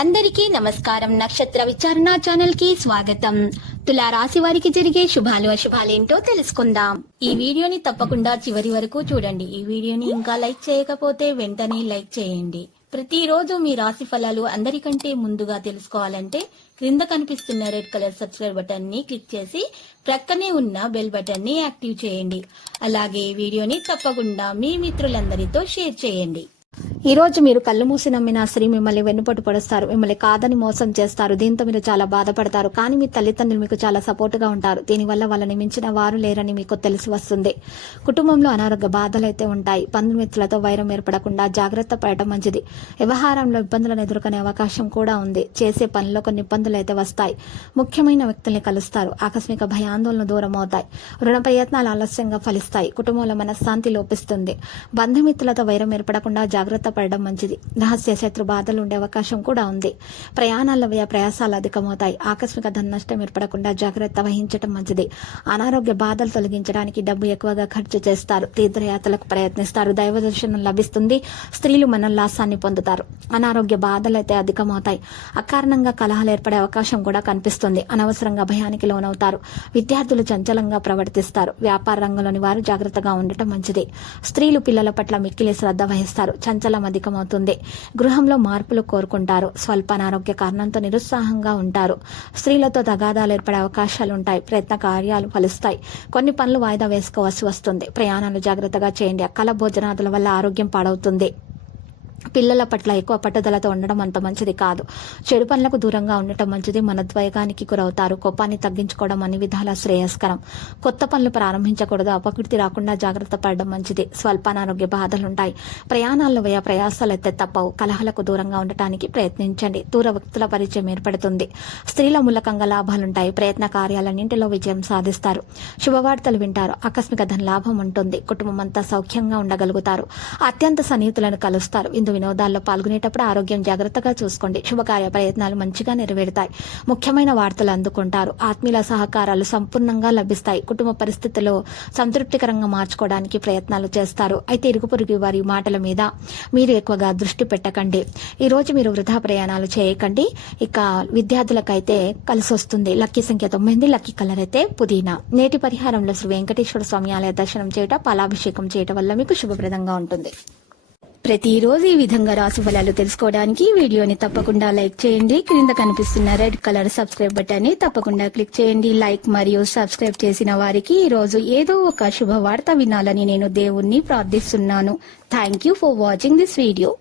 అందరికీ నమస్కారం. నక్షత్ర విచారణ ఛానల్ కి స్వాగతం. తులా రాశి వారికి జరిగే శుభాలు అశుభాలేంటో తెలుసుకుందాం. ఈ వీడియోని తప్పకుండా చివరి వరకు చూడండి. ఈ వీడియోని ఇంకా లైక్ చేయకపోతే వెంటనే లైక్ చేయండి. ప్రతిరోజు మీ రాశి ఫలాలు అందరికంటే ముందుగా తెలుసుకోవాలంటే క్రింద కనిపిస్తున్న రెడ్ కలర్ సబ్స్క్రైబ్ బటన్ ని క్లిక్ చేసి ప్రక్కనే ఉన్న బెల్ బటన్ ని యాక్టివ్ చేయండి. అలాగే ఈ వీడియోని తప్పకుండా మీ మిత్రులందరితో షేర్ చేయండి. ఈ రోజు మీరు కళ్ళు మూసి నమ్మిన స్త్రీ మిమ్మల్ని వెన్నుపోటు పొడుస్తారు, మిమ్మల్ని కాదని మోసం చేస్తారు. దీంతో మీరు చాలా బాధపడతారు. కానీ మీ తల్లిదండ్రులు మీకు చాలా సపోర్ట్ గా ఉంటారు. దీనివల్ల వాళ్ళని మించిన వారు లేరని మీకు తెలిసి వస్తుంది. కుటుంబంలో అనారోగ్య బాధలు అయితే ఉంటాయి. బంధుమిత్రులతో వైరం ఏర్పడకుండా జాగ్రత్త పడటం మంచిది. వ్యవహారంలో ఇబ్బందులను ఎదుర్కొనే అవకాశం కూడా ఉంది. చేసే పనిలో కొన్ని ఇబ్బందులు అయితే వస్తాయి. ముఖ్యమైన వ్యక్తుల్ని కలుస్తారు. ఆకస్మిక భయాందోళన దూరం అవుతాయి. రుణ ప్రయత్నాలు ఆలస్యంగా ఫలిస్తాయి. కుటుంబంలో మనశ్శాంతి లోపిస్తుంది. బంధుమిత్రులతో వైరం ఏర్పడకుండా జాగ్రత్త పడడం మంచిది. రహస్య శత్రు బాధలు ఉండే అవకాశం కూడా ఉంది. ప్రయాణాల వ్యయ ప్రయాసాలు అధికమవుతాయి. ఆకస్మిక ధన నష్టం ఏర్పడకుండా జాగ్రత్త వహించడం మంచిది. అనారోగ్య బాధలు తొలగించడానికి డబ్బు ఎక్కువగా ఖర్చు చేస్తారు. తీర్థయాత్రలకు ప్రయత్నిస్తారు. దైవ దర్శనం లభిస్తుంది. స్త్రీలు మనోల్లాసాన్ని పొందుతారు. అనారోగ్య బాధలు అయితే అధికమవుతాయి. అకారణంగా కలహాలు ఏర్పడే అవకాశం కూడా కనిపిస్తుంది. అనవసరంగా భయానికి లోనవుతారు. విద్యార్థులు చంచలంగా ప్రవర్తిస్తారు. వ్యాపార రంగంలోని వారు జాగ్రత్తగా ఉండటం మంచిది. స్త్రీలు పిల్లల పట్ల మిక్కిలి శ్రద్ధ వహిస్తారు. చంచలం అధికమవుతుంది. గృహంలో మార్పులు కోరుకుంటారు. స్వల్ప అనారోగ్య కారణంతో నిరుత్సాహంగా ఉంటారు. స్త్రీలతో తగాదాలు ఏర్పడే అవకాశాలు ఉంటాయి. ప్రయత్న కార్యాలు ఫలిస్తాయి. కొన్ని పనులు వాయిదా వేసుకోవాల్సి వస్తుంది. ప్రయాణాలు జాగ్రత్తగా చేయండి. అకాల భోజనాదుల వల్ల ఆరోగ్యం పాడవుతుంది. పిల్లల పట్ల ఎక్కువ పట్టుదలతో ఉండడం అంత మంచిది కాదు. చెడు పనులకు దూరంగా ఉండటం మంచిది. మనోద్వేగానికి గురవుతారు. కోపాన్ని తగ్గించుకోవడం అన్ని విధాల శ్రేయస్కరం. కొత్త పనులు ప్రారంభించకూడదు. అపకీర్తి రాకుండా జాగ్రత్త పడడం మంచిది. స్వల్ప అనారోగ్య బాధలుంటాయి. ప్రయాణాల్లో వ్యయ ప్రయాసాలు అయితే తప్పవు. కలహాలకు దూరంగా ఉండటానికి ప్రయత్నించండి. దూర వ్యక్తుల పరిచయం ఏర్పడుతుంది. స్త్రీల మూలకంగా లాభాలుంటాయి. ప్రయత్న కార్యాలన్నింటిలో విజయం సాధిస్తారు. శుభవార్తలు వింటారు. ఆకస్మిక ధన లాభం ఉంటుంది. కుటుంబం అంతా సౌఖ్యంగా ఉండగలుగుతారు. అత్యంత సన్నిహితులను కలుస్తారు. వినోదాల్లో పాల్గొనేటప్పుడు ఆరోగ్యం జాగ్రత్తగా చూసుకోండి. శుభకార్య ప్రయత్నాలు మంచిగా నెరవేరుతాయి. ముఖ్యమైన వార్తలు అందుకుంటారు. ఆత్మీయుల సహకారాలు సంపూర్ణంగా లభిస్తాయి. కుటుంబ పరిస్థితుల్లో సంతృప్తికరంగా మార్చుకోవడానికి ప్రయత్నాలు చేస్తారు. అయితే ఇరుగు పొరుగు వారి మాటల మీద మీరు ఎక్కువగా దృష్టి పెట్టకండి. ఈ రోజు మీరు వృధా ప్రయాణాలు చేయకండి. ఇక విద్యార్థులకైతే కలిసి వస్తుంది. లక్కీ సంఖ్య 9, లక్కీ కలర్ అయితే పుదీనా. నేటి పరిహారంలో శ్రీ వెంకటేశ్వర స్వామి ఆలయ దర్శనం చేయటం, పాలాభిషేకం చేయటం వల్ల మీకు శుభప్రదంగా ఉంటుంది. ప్రతిరోజు ఈ విధంగా రాశి ఫలాలు తెలుసుకోవడానికి వీడియోని తప్పకుండా లైక్ చేయండి. క్రింద కనిపిస్తున్న రెడ్ కలర్ సబ్స్క్రైబ్ బటన్ ని తప్పకుండా క్లిక్ చేయండి. లైక్ మరియు సబ్స్క్రైబ్ చేసిన వారికి ఈ రోజు ఏదో ఒక శుభవార్త వినాలని నేను దేవుణ్ణి ప్రార్థిస్తున్నాను. Thank you for watching this video.